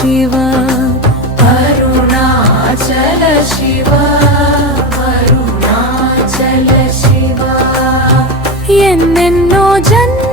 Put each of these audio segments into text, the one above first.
शिव। अरुणाचल शिव अरुणाचल शिव। जल शिवा एन्नो जन्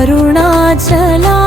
अरुणा चला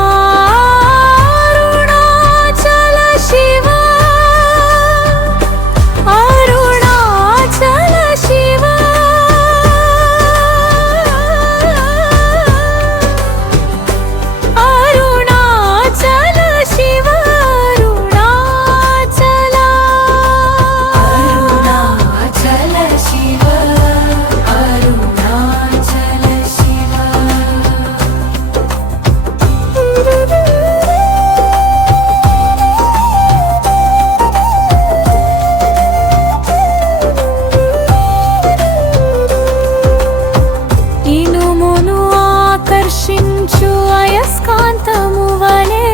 ఆకర్షించు అయస్కాంతము వలె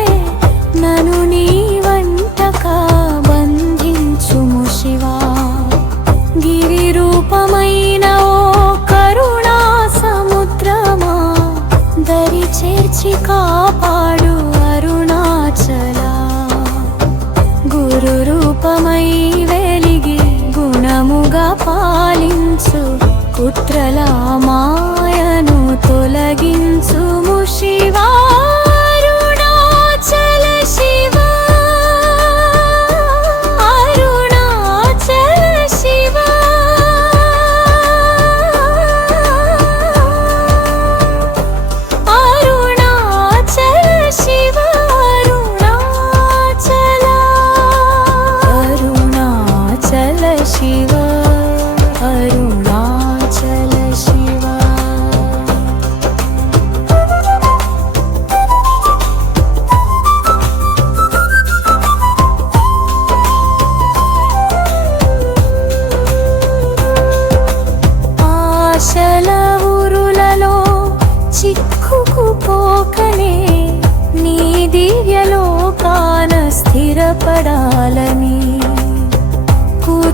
నను నీ వంటక బంధించుము శివా. గిరి రూపమైన ఓ కరుణా సముద్రమా దరి చేర్చి కాపాడు అరుణాచల. గురు రూపమై వెలిగి గుణముగా పాలించు పుత్రల మాయను తొలగించు.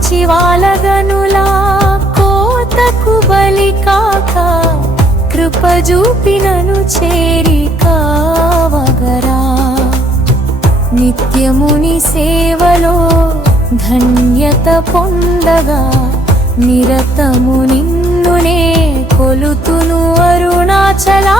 సచివాలగనులా కోతకు బలి కాక కృప చూపినను చేరి కావగరా నిత్యముని సేవలో ధన్యత పొందగా నిరతము నిన్నునే కొలుతును అరుణాచలా.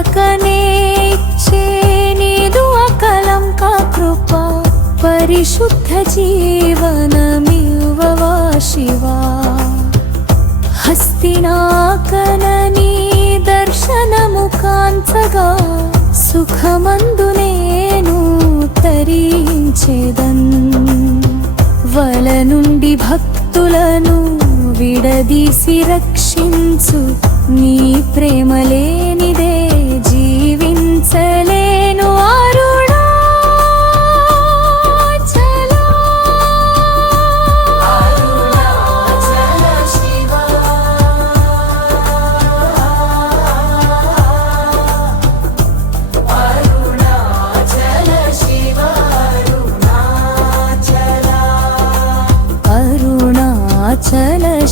అడుగకనే నీదు అకలంక కృప పరిశుద్ధ జీవనమివ్వవా శివా. హస్తినాకన నీ దర్శనము కాంచగా సుఖమందు నేను తరించేదన్. వల నుండి భక్తులను విడదీసి రక్షించు నీ ప్రేమ లేనిదే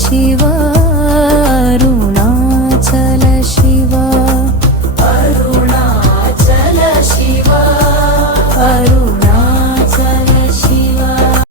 అరుణాచల శివ